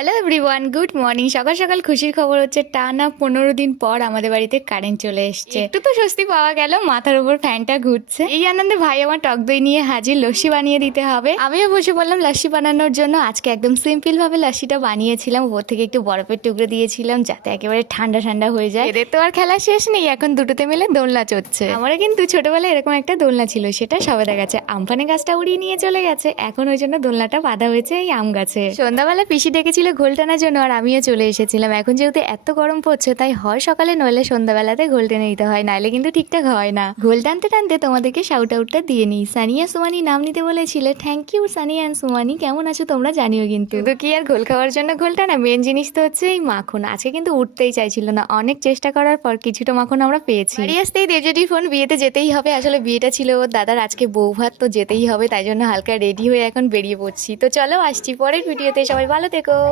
Hello everyone, good morning. সকাল সকাল খুশির খবর হচ্ছে টানা 15 দিন পর আমাদের বাড়িতে কারেন্ট চলে এসছে। একটু তো স্বস্তি পাওয়া গেল, মাথার উপর ফ্যানটা ঘুরছে। এই আনন্দে ভাই আমার টক দই নিয়ে হাজির, লস্যি বানিয়ে দিতে হবে। আমিও বসে পড়লাম লস্যি বানানোর জন্য। আজকে একদম সিম্পল ভাবে লস্যিটা বানিয়েছিলাম, ওপর থেকে একটু বরফের টুকরো দিয়েছিলাম যাতে একেবারে ঠান্ডা ঠান্ডা হয়ে যায়। এদের তো আর খেলা শেষ নেই, এখন দুটোতে মিলে দোলনা চড়ছে। আমারও কিন্তু ছোটবেলায় এরকম একটা দোলনা ছিল, সেটা সবেদা গাছে আমফানে গাছটা উড়িয়ে নিয়ে চলে গেছে। এখন ওই জন্য দোলনাটা বাঁধা হয়েছে এই আম গাছে। সন্ধ্যাবেলা পিসি ডেকেছিল ঘোল টানার জন্য, আর আমিও চলে এসেছিলাম। এখন যেহেতু এত গরম পড়ছে, তাই হয় সকালে নইলে সন্ধ্যাবেলাতে ঘোল টেনে নিতে হয়, নাইলে কিন্তু ঠিকঠাক হয় না। ঘোল টানতে টানতে তোমাদেরকে শাউট আউটটা দিয়ে নিই। সানিয়া সুমানি নাম নিতে বলেছিলে, থ্যাংক ইউ সানিয়া অ্যান্ড সুমানি। কেমন আছো তোমরা জানিও। কিন্তু তো কি আর ঘোল খাওয়ার জন্য ঘোলটা না, মেন জিনিস তো হচ্ছে এই মাখন। আজকে কিন্তু উঠতেই চাইছিল না, অনেক চেষ্টা করার পর কিছুটা মাখন আমরা পেয়েছি। বাড়ি আসতেই দেবজ্যোতির ফোন, বিয়েতে যেতেই হবে। আসলে বিয়েটা ছিল ওর দাদার, আজকে বউ ভাত, তো যেতেই হবে। তাই জন্য হালকা রেডি হয়ে এখন বেরিয়ে পড়ছি। তো চলো আসছি পরের ভিডিওতে, সবাই ভালো থেকো।